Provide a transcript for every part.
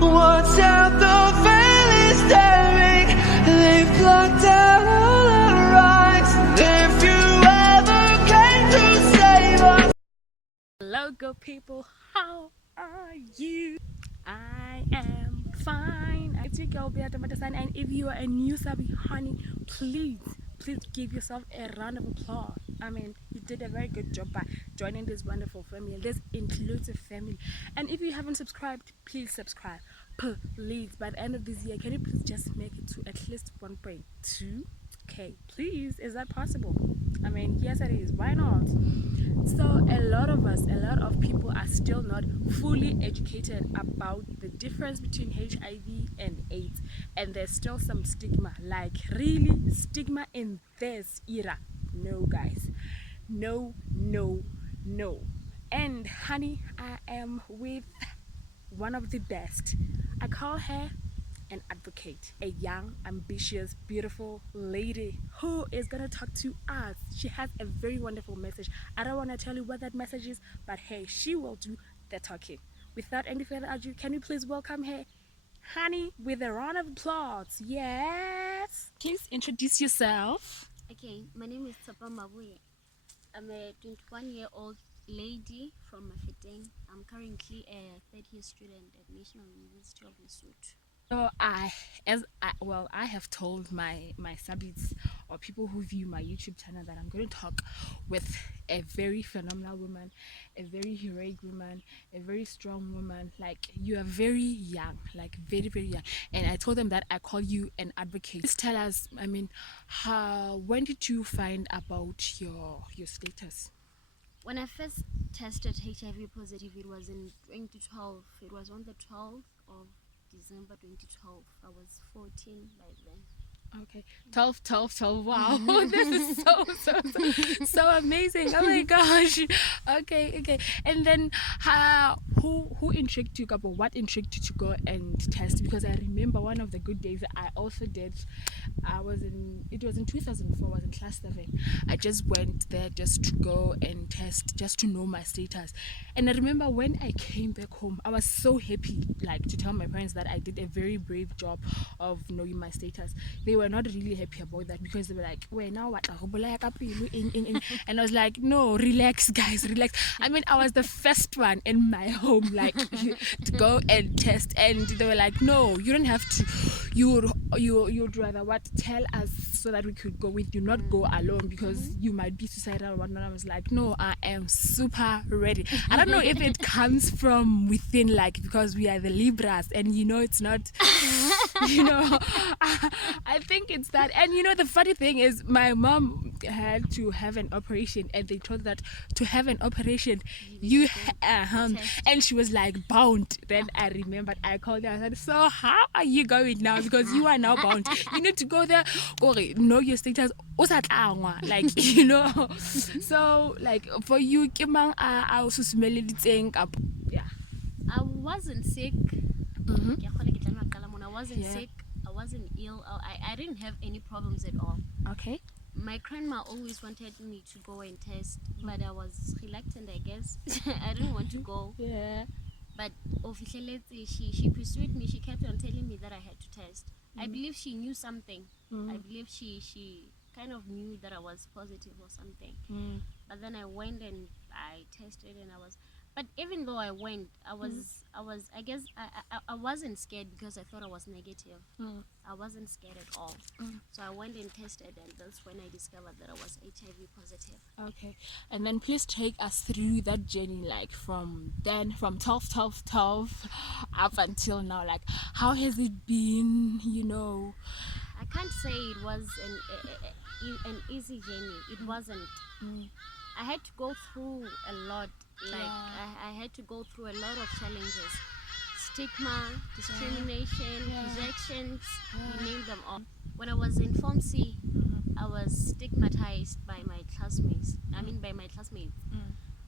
Watch out, the veil is staring. They've blocked out all our eyes. If you ever came to save us. Hello, good people. How are you? I am fine. It's your girl Beata, Matasane, and if you are a new subby, honey, please give yourself a round of applause. I mean, you did a very good job by joining this wonderful family, this inclusive family. And if you haven't subscribed, please subscribe. Please, by the end of this year, can you please just make it to at least 1.2k? Please, is that possible? I mean, yes it is. Why not? So a lot of people are still not fully educated about the difference between HIV and AIDS, and there's still some stigma. Like, really, stigma in this era? No, guys, no. And honey, I am with one of the best. I call her an advocate, a young, ambitious, beautiful lady who is gonna talk to us. She has a very wonderful message. I don't want to tell you what that message is, but hey, she will do the talking. Without any further ado, can you please welcome her, honey, with a round of applause? Yes, please introduce yourself. Okay, my name is Tsapa Mabuye. I'm a 21-year-old lady from Matasane. I'm currently a third-year student at National University of Lesotho. So I have told my subbies or people who view my YouTube channel that I'm going to talk with a very phenomenal woman, a very heroic woman, a very strong woman. Like, you are very young, like very young. And I told them that I call you an advocate. Please tell us, I mean, when did you find about your status? When I first tested HIV positive, it was in 2012. It was on the 12th of December 2012. I was 14 by then. Okay, 12. Wow, this is so amazing. Oh my gosh. Okay. And then, who intrigued you, Gabo? What intrigued you to go and test? Because I remember one of the good days I also did. It was in 2004. I was in class 7. I just went there just to go and test, just to know my status. And I remember when I came back home, I was so happy, like, to tell my parents that I did a very brave job of knowing my status. They were not really happy about that because they were like, "Wait, now what?" And I was like, "No, relax, guys, relax." I mean, I was the first one in my home, like, to go and test, and they were like, "No, you don't have to. You'd rather what? Tell us so that we could go with you, not go alone because you might be suicidal or whatnot." I was like, "No, I am super ready." I don't know if it comes from within, like, because we are the Libras, and it's not. I think it's that. And the funny thing is, my mom had to have an operation, and they told that to have an operation and she was like, bound. Then I remembered, I called her. I said, "So how are you going now? Because you are now bound. You need to go there, know your status." Like, so, like, for you, I also smell it. Yeah, I wasn't sick. I wasn't sick. I wasn't ill. I didn't have any problems at all. Okay. My grandma always wanted me to go and test, but I was reluctant, I guess. I didn't want to go. Yeah. But officially, she pursued me. She kept on telling me that I had to test. I believe she knew something. I believe she kind of knew that I was positive or something. But then I went and I tested, and I was. But even though I went, I guess I wasn't scared because I thought I was negative. I wasn't scared at all. So I went and tested, and that's when I discovered that I was HIV positive. Okay. And then please take us through that journey, like, from 12 up until now. Like, how has it been, I can't say it was an easy journey. It wasn't. I had to go through a lot. Like, I had to go through a lot of challenges. Stigma, discrimination, rejections, you name them all. When I was in Form C, I was stigmatized by my classmates.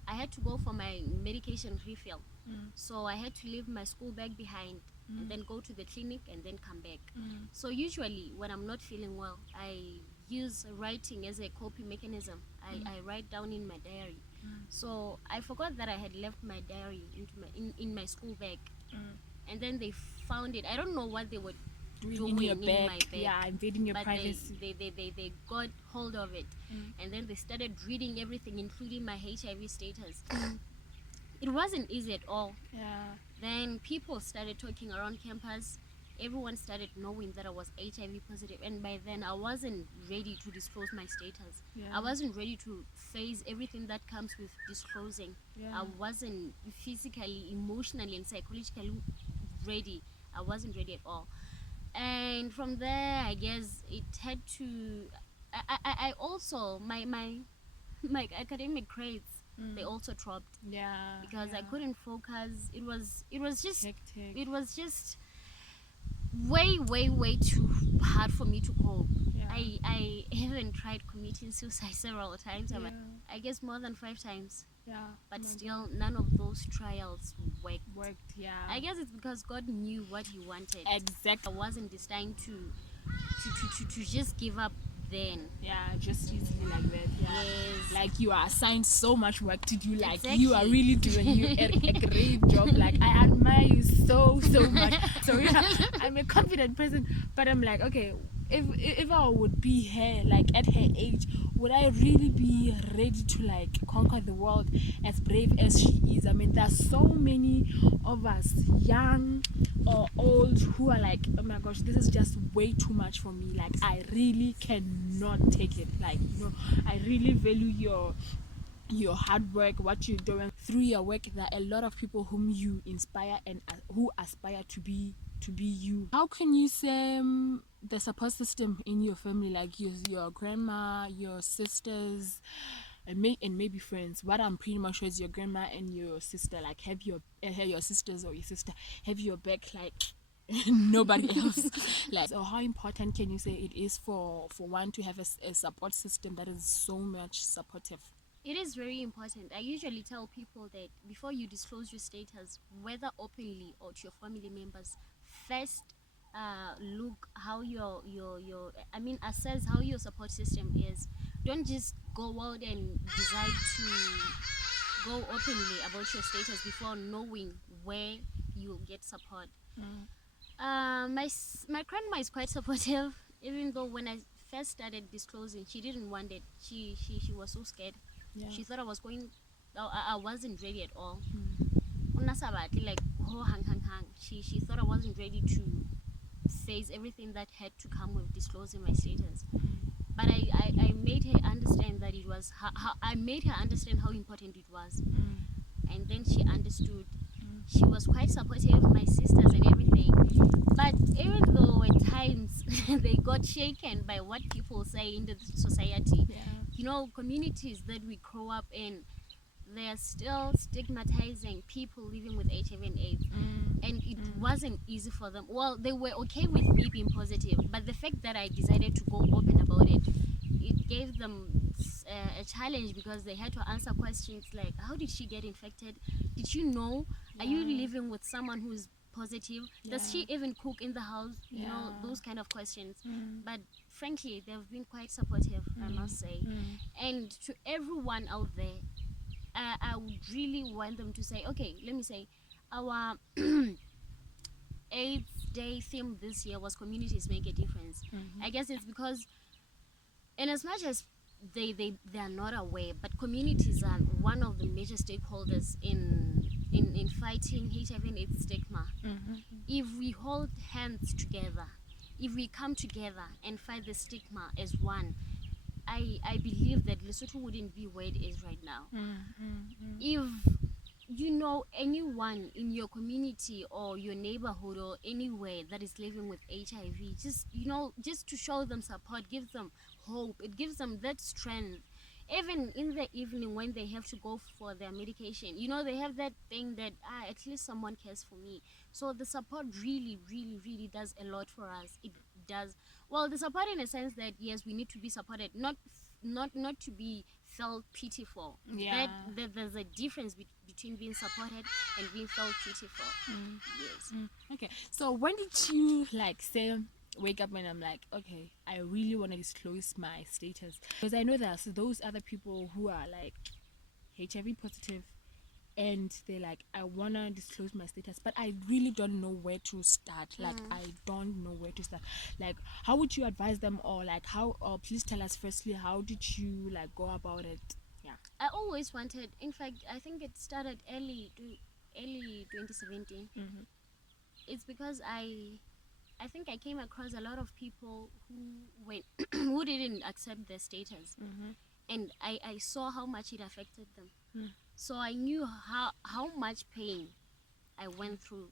I had to go for my medication refill. So I had to leave my school bag behind and then go to the clinic and then come back. So usually when I'm not feeling well, I use writing as a coping mechanism. I write down in my diary. So I forgot that I had left my diary in my school bag. And then they found it. I don't know what they were doing in your in bag, my bag. yeah, invading your But privacy. they got hold of it, and then they started reading everything, including my HIV status. It wasn't easy at all. Yeah. Then people started talking around campus. Everyone started knowing that I was HIV positive, and by then I wasn't ready to disclose my status. Yeah. I wasn't ready to face everything that comes with disclosing. Yeah. I wasn't physically, emotionally, and psychologically ready. I wasn't ready at all. And from there, I guess it had to. I also my academic grades, they also dropped Yeah. because I yeah. couldn't focus. It was just Hectic. it was just way too hard for me to cope. Yeah. I even tried committing suicide several times. Yeah. I guess more than 5 times, Yeah. but Oh my still none of those trials worked. God. Worked. Yeah. I guess it's because God knew what He wanted. Exactly. I wasn't destined to just give up then. Yeah, just easily like that. Yeah. Yes. Like you are assigned so much work to do. Like Exactly. you are really doing a great job. Like I admire you so much. So yeah, I'm a confident person, but I'm like, okay, if I would be her, like at her age, would I really be ready to like conquer the world as brave as she is? I mean, there's so many of us, young or old, who are like, oh my gosh, this is just way too much for me. Like I really cannot take it. Like, you know, I really value your hard work, what you're doing through your work. There are a lot of people whom you inspire and who aspire to be you. How can you say the support system in your family, like your grandma, your sisters, and maybe friends? What I'm pretty much sure is your grandma and your sister like have your sisters or your sister have your back like nobody else. Like, so how important can you say it is for one to have a support system that is so much supportive? It is very important. I usually tell people that before you disclose your status, whether openly or to your family members, first look how your assess how your support system is. Don't just go out and decide to go openly about your status before knowing where you'll get support. My grandma is quite supportive, even though when I first started disclosing, she didn't want it. She was so scared. Yeah. She thought I wasn't ready at all. Like hang. She thought I wasn't ready to face everything that had to come with disclosing my status. But I made her understand that it was I made her understand how important it was. And then she understood. She was quite supportive, my sisters and everything. But even though at times they got shaken by what people say in the society, you know, communities that we grow up in, they are still stigmatizing people living with HIV and AIDS. And it wasn't easy for them. Well, they were okay with me being positive, but the fact that I decided to go open about it, it gave them a challenge because they had to answer questions like, how did she get infected? Did you know? Are you living with someone who's positive? Does she even cook in the house? You know, those kind of questions. But frankly, they've been quite supportive, I must say. And to everyone out there, I would really want them to say, okay, let me say, our 8th day theme this year was communities make a difference. I guess it's because, in as much as they are not aware, but communities are one of the major stakeholders in fighting HIV and AIDS stigma. If we hold hands together, if we come together and fight the stigma as one, I believe that Lesotho wouldn't be where it is right now. If you know anyone in your community or your neighborhood or anywhere that is living with HIV, just to show them support, give them hope, it gives them that strength. Even in the evening when they have to go for their medication, you know, they have that thing that at least someone cares for me. So the support really does a lot for us. It does. Well, the support in a sense that yes, we need to be supported, not to be felt pity for. That there's a difference between being supported and being felt pity for. Yes. Okay, so when did you like say wake up and I'm like, okay, I really want to disclose my status? Because I know there's those other people who are like HIV positive and they're like, I want to disclose my status, but I really don't know where to start. Like, I don't know where to start. Like, how would you advise them, or like how, or please tell us firstly, how did you like go about it? Yeah. I always wanted, in fact, I think it started early 2017. It's because I think I came across a lot of people who went who didn't accept their status, and I saw how much it affected them. So I knew how much pain I went through.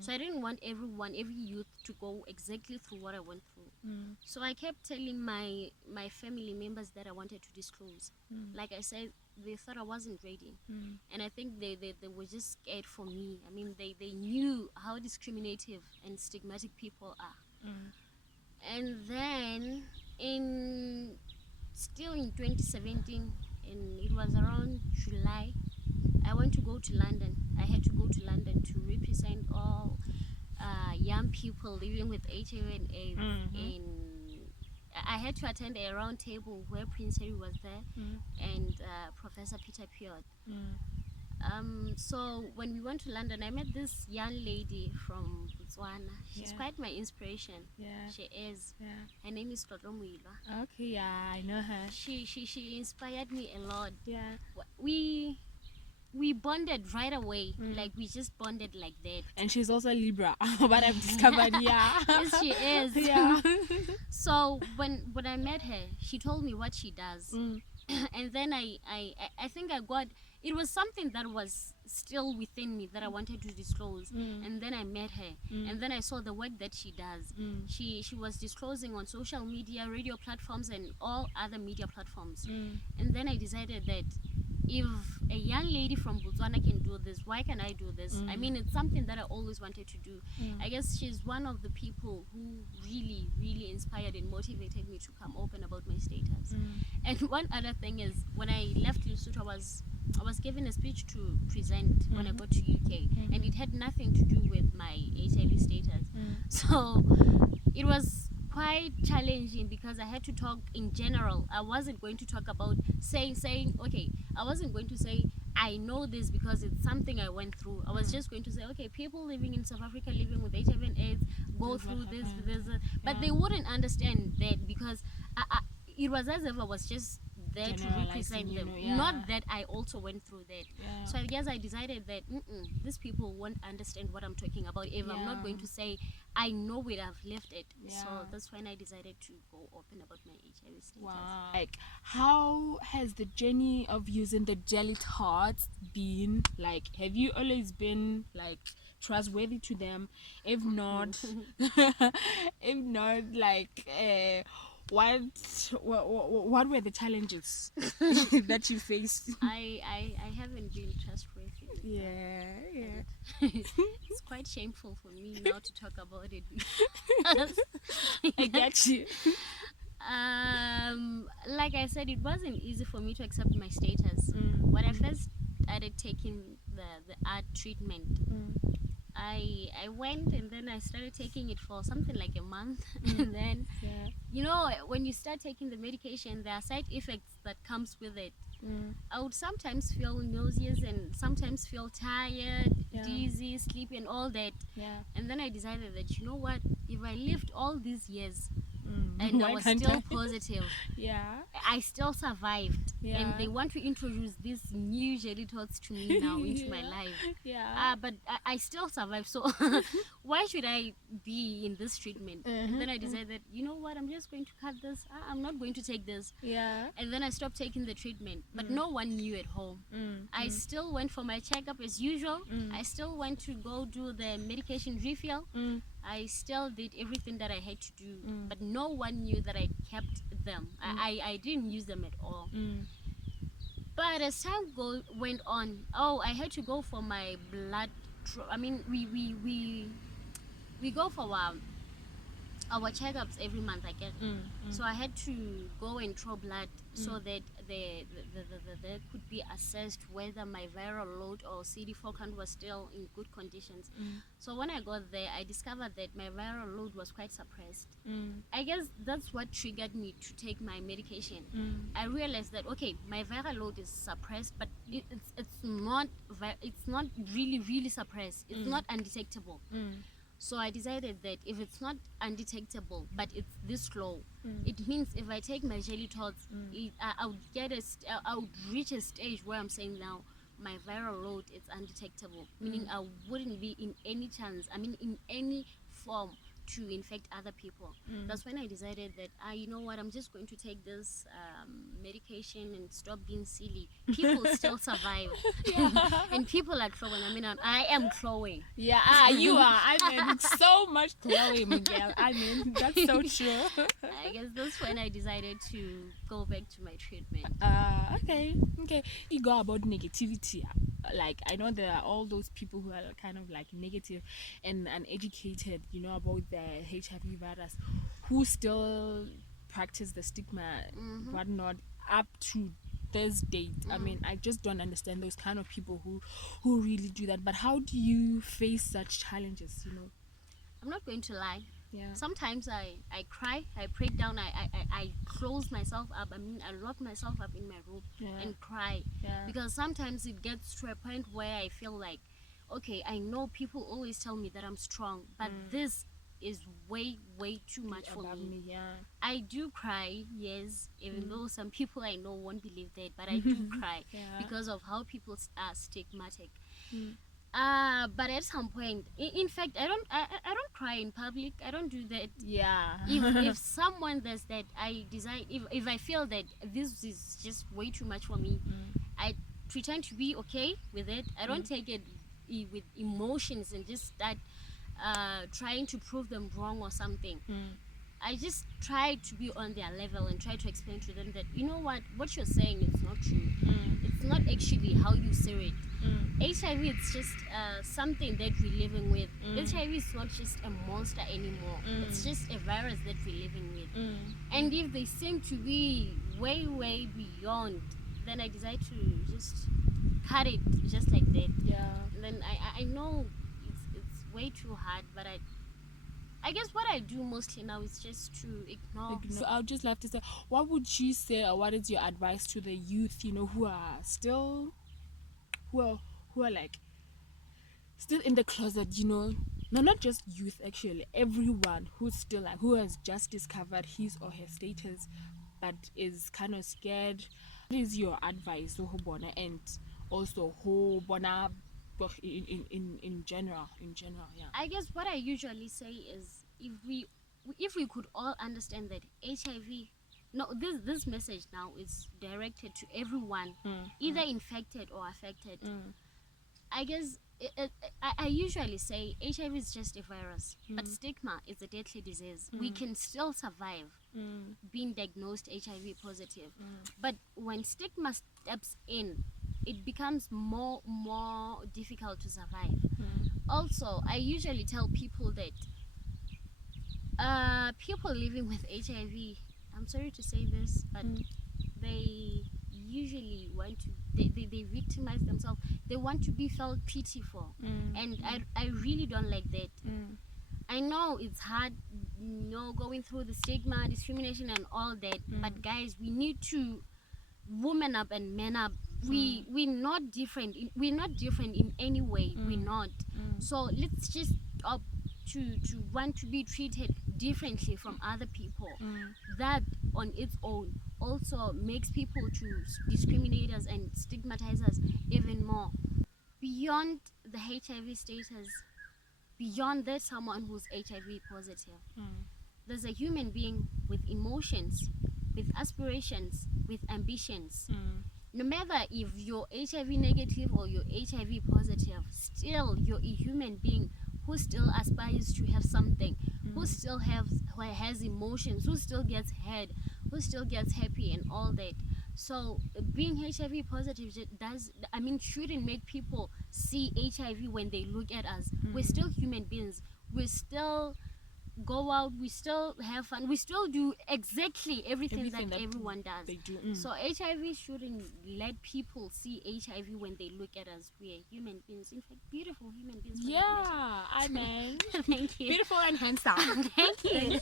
So I didn't want every youth to go exactly through what I went through. So I kept telling my family members that I wanted to disclose. Like I said, they thought I wasn't ready, and I think they were just scared for me. I mean, they knew how discriminative and stigmatic people are. And then in 2017, and it was around July, I went to go to London. I had to go to London to represent all young people living with HIV and AIDS. And I had to attend a round table where Prince Harry was there and Professor Peter Piot. So when we went to London, I met this young lady from Botswana. She's quite my inspiration. She is. Her name is Tlotlo Moilwa. Okay, yeah, I know her. She inspired me a lot. Yeah. We bonded right away. Like, we just bonded like that. And she's also Libra, but I've discovered, yeah. Yes, she is. Yeah. So when I met her, she told me what she does. And then I think I got, it was something that was still within me that I wanted to disclose. And then I met her, and then I saw the work that she does. She was disclosing on social media, radio platforms, and all other media platforms. And then I decided that if a young lady from Botswana can do this, why can I do this? I mean, it's something that I always wanted to do. I guess she's one of the people who really inspired and motivated me to come open about my status. And one other thing is, when I left Lesotho, I was given a speech to present when I got to UK, and it had nothing to do with my HIV status. So it was quite challenging because I had to talk in general. I wasn't going to talk about saying okay, I wasn't going to say I know this because it's something I went through. I was just going to say, okay, people living in South Africa living with HIV and AIDS go through this, but they wouldn't understand that because it was as if I was just there to represent them, not that I also went through that. So I guess I decided that these people won't understand what I'm talking about if I'm not going to say I know it, I've lived it. So that's when I decided to go open about my HIV status. Wow. Like, how has the journey of using the jelly tarts been? Like, have you always been like trustworthy to them? If not, like, what were the challenges that you faced? I haven't been trustworthy. Yeah. It's quite shameful for me now to talk about it. I get you. Like I said, it wasn't easy for me to accept my status. When I first started taking the art treatment, I went and then I started taking it for something like a month. And then you know, when you start taking the medication, there are side effects that comes with it. I would sometimes feel nauseous and sometimes feel tired, dizzy, sleepy, and all that. And then I decided that, you know what, if I lived all these years and I was still positive, I still survived, and they want to introduce these new jelly thoughts to me now into my life, but I still survived, so why should I be in this treatment? And then I decided, you know what, I'm just going to cut this. I'm not going to take this. And then I stopped taking the treatment, but no one knew at home. I still went for my checkup as usual. I still went to go do the medication refill. I still did everything that I had to do, but no one knew that I kept them. I didn't use them at all. But as time went on, I had to go for my blood. I mean, we go for our checkups every month again. So I had to go and draw blood so that there could be assessed whether my viral load or CD4 count was still in good conditions. So when I got there, I discovered that my viral load was quite suppressed. I guess that's what triggered me to take my medication. I realized that okay, my viral load is suppressed, but it's not really suppressed. It's not undetectable. So I decided that if it's not undetectable, but it's this low, it means if I take my gelitols, I would reach a stage where I'm saying now my viral load is undetectable, meaning I wouldn't be in any form to infect other people. That's when I decided that you know what, I'm just going to take this medication and stop being silly. People still survive. And people are glowing. I mean, I am glowing. Yeah, you are. I mean, so much glowing, Miguel. I mean, that's so true. I guess that's when I decided to go back to my treatment. Okay. You go about negativity. Like, I know there are all those people who are kind of like negative and uneducated, you know, about the HIV virus, who still practice the stigma, whatnot, up to this date. I mean, I just don't understand those kind of people who really do that. But how do you face such challenges, you know? I'm not going to lie. Yeah. Sometimes I cry, I break down, I close myself up. I mean, I lock myself up in my room and cry. Because sometimes it gets to a point where I feel like, okay, I know people always tell me that I'm strong, but this is way too much for me. I do cry, yes, even though some people I know won't believe that, but I do cry because of how people are stigmatic. But at some point, in fact, I don't cry in public. I don't do that. If someone does that, I decide, if I feel that this is just way too much for me, I pretend to be okay with it. I don't take it with emotions and just start trying to prove them wrong or something. I just try to be on their level and try to explain to them that, you know what you're saying is not true. It's not actually how you say it. HIV, it's just something that we're living with. HIV is not just a monster anymore. It's just a virus that we're living with. And if they seem to be way beyond, then I decide to just cut it just like that. And then I know it's way too hard, but I guess what I do mostly now is just to ignore. So I would just love to say, what would you say, or what is your advice to the youth, you know, who are still, who are like still in the closet, you know? No, not just youth, actually, everyone who's still like, who has just discovered his or her status but is kind of scared. What is your advice, and also in general? I guess what I usually say is, if we could all understand that HIV, no, this message now is directed to everyone, either infected or affected. I guess I usually say HIV is just a virus, but stigma is a deadly disease. We can still survive being diagnosed HIV positive, but when stigma steps in, it becomes more difficult to survive. Also, I usually tell people that people living with HIV, I'm sorry to say this, but they usually want to, they victimize themselves. They want to be felt pity for, and I really don't like that. I know it's hard, you know, going through the stigma, discrimination and all that, but guys, we need to woman up and man up. We're not different in any way. We're not. So let's just stop to want to be treated differently from other people. That on its own also makes people to discriminate us and stigmatize us even more. Beyond the HIV status, beyond that, someone who's HIV positive, there's a human being with emotions, with aspirations, with ambitions. No matter if you're HIV negative or you're HIV positive, still you're a human being who still aspires to have something, who still has emotions, who still gets hurt, who still gets happy and all that. So being HIV positive shouldn't make people see HIV when they look at us. We're still human beings. go out, we still have fun, we still do exactly everything that everyone does. They do. So HIV shouldn't let people see HIV when they look at us. We're human beings, in fact beautiful human beings. I mean, thank you. beautiful and handsome. Thank you.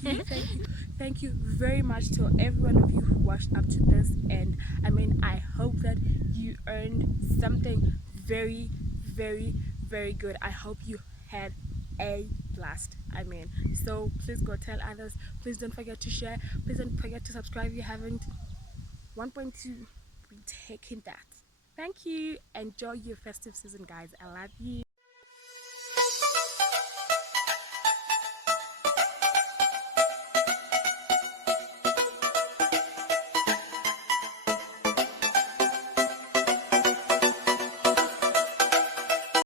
Thank you very much to every one of you who watched up to this, and I mean, I hope that you earned something very, very, very good. I hope you had a blast. I mean, so please go tell others. Please don't forget to share. Please don't forget to subscribe if you haven't. 1.2, we taking that. Thank you. Enjoy your festive season, guys. I love you.